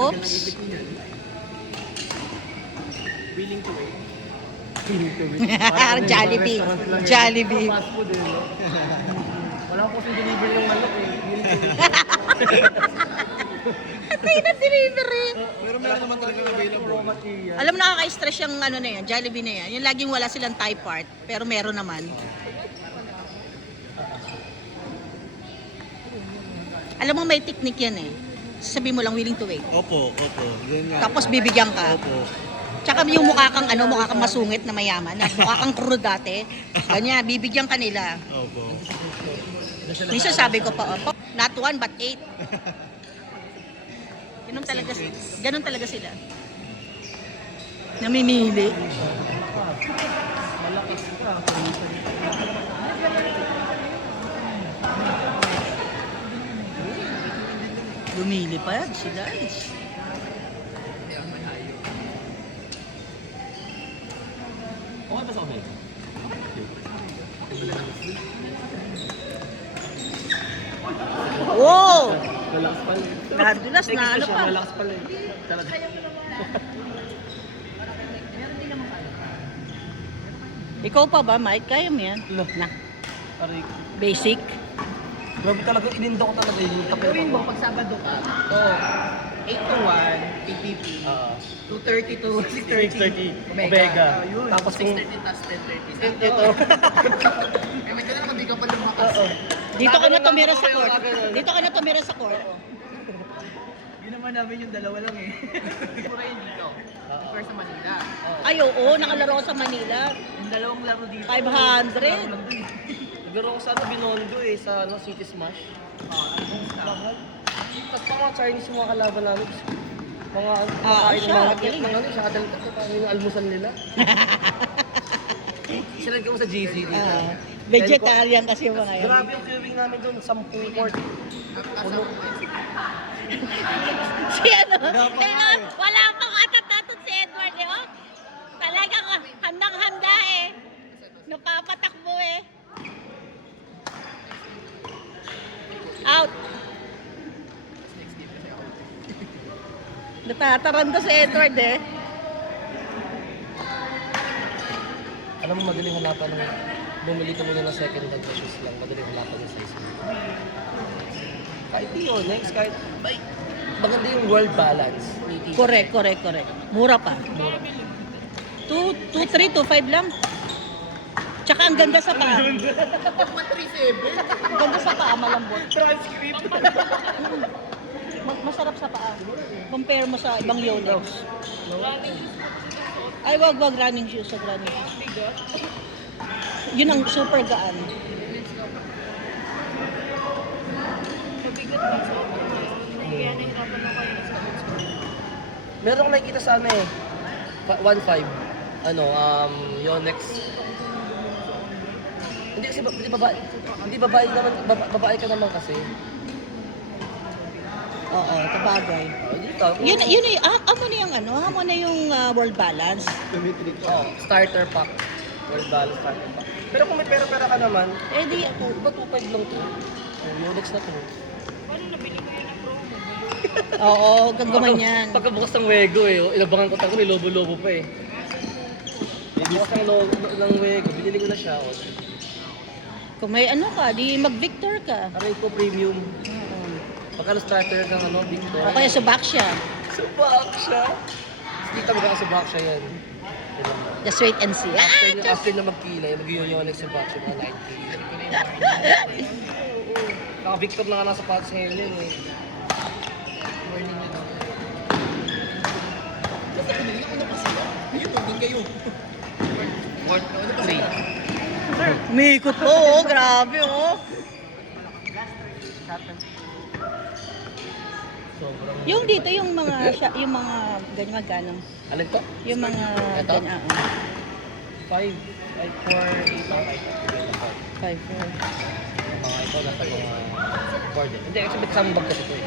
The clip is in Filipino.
Oops. Willing to wait. Jollibee. Jollibee. Fast food eh, no? Wala ko kasing delivery ng manok eh. Willing to wait. Tayo na delivery. Pero meron naman talaga available. Raw material. Alam mo, nakaka-stress yung ano na yan, Jollibee na yan. Yung laging wala silang Thai part, pero meron naman. Alam mo, may technique yan eh. Sabi mo lang willing to wait. Opo. Yun nga. Tapos bibigyan ka. Opo. Tsaka yung mukha kang mukha kang masungit na mayaman, na mukha kang crude dati. Ganyan, bibigyan ka nila. Opo. Minsan sabi ko pa, oh, not one but 8. Ganun talaga sila. Namimili. Malakas ka. Lumili pa yan si guys. Okay ba sa amin? Wow! Relax pala. Nadulas na ano pa. Relax pala eh. Talaga. Ikaw pa ba, Mike? Kaya mo yan? Na. Aray. Basic. Grabe talaga, ininda ko talaga yung kape. Gawin mo pag Sabado ka. Oo. 8 to 1, PPP. 2:30 to 6:30. 6:30. Omega. Tapos Tapos kung 6:30 tas 10:30. ito. Eh, may ganun hindi ka pa lumakas. Dito ka na tumira sa court. Dito ka na tumira sa court. Yun naman namin yung dalawa lang eh. Pura yun dito. First sa Manila. Ay, oo, nakalaro sa Manila. Yung dalawang laro dito. 500. Naglaro ko sa Binondo eh, sa City Smash. Mahal. Tapos pa mga Chinese yung mga kalaban namin. Mga siya, ng mga galing. ng ano, sa adalta, yung almusal nila. Sinad ko sa GC dito. Vegetarian kasi yung mga yan. Grabe yung queuing namin doon, 10 court. Puno. Si ano? Wala pang atat-atat si Edward eh. Oh. Talagang handang-handa eh. Napapatakbo eh. Out. Natataranta si Edward eh. Alam mo, madaling hanapan ng bumili ka muna ng second hand na shoes lang. Madaling hanapan yung size mo. Kahit yun, next kahit, ay, maganda yung world balance. Correct. Mura pa. 2, 3, 2, 5 lang. Tsaka ang ganda sa paa. Ang ganda sa paa, malambot. Transcript. Masarap sa paa. Compare mo sa ibang Yonex. Ay, wag running shoes. Yun ang super gaan. Meron akong nakikita sa ano eh. 1.5. Yonex. Hindi kasi hindi babae naman, babae ka naman kasi. Oo, kabagay. Dito. Yun amo na yung amo na yung world balance. Starter pack. World balance starter pack. Pero kung may pera-pera ka naman, Eh di, iba 2.5 lang to. Yonex na to. oo, gagaman yan. Pagkabukas ng Wego eh, inabangan ko tayo, may lobo-lobo pa eh. Bukas ng Wego, binili ko na siya. Kung may ka, di mag-Victor ka. Aray ko premium. Pagkalo starter ng Victor. O kaya subak siya. Subak siya. Hindi kami kakasubak siya yan. Just wait and see. After na magkilay, mag-yoyonex subak siya mga 90. Naka-Victor na nga nasa patas ngayon yun eh. Warning nyo daw. Basta pinili ko na pa sila. Ayun, doon kayo. Ward 3. Umikot po, oh, grabe oh. Sobrang... Yung dito, yung mga ganyan magkano? Alin to? Yung mga Ito? ganyan, 5, 5, 4, 8, 5. 5, 4. Mga ito, nasa mga 4 din. Hindi, kasi kasama bag kasi ito eh.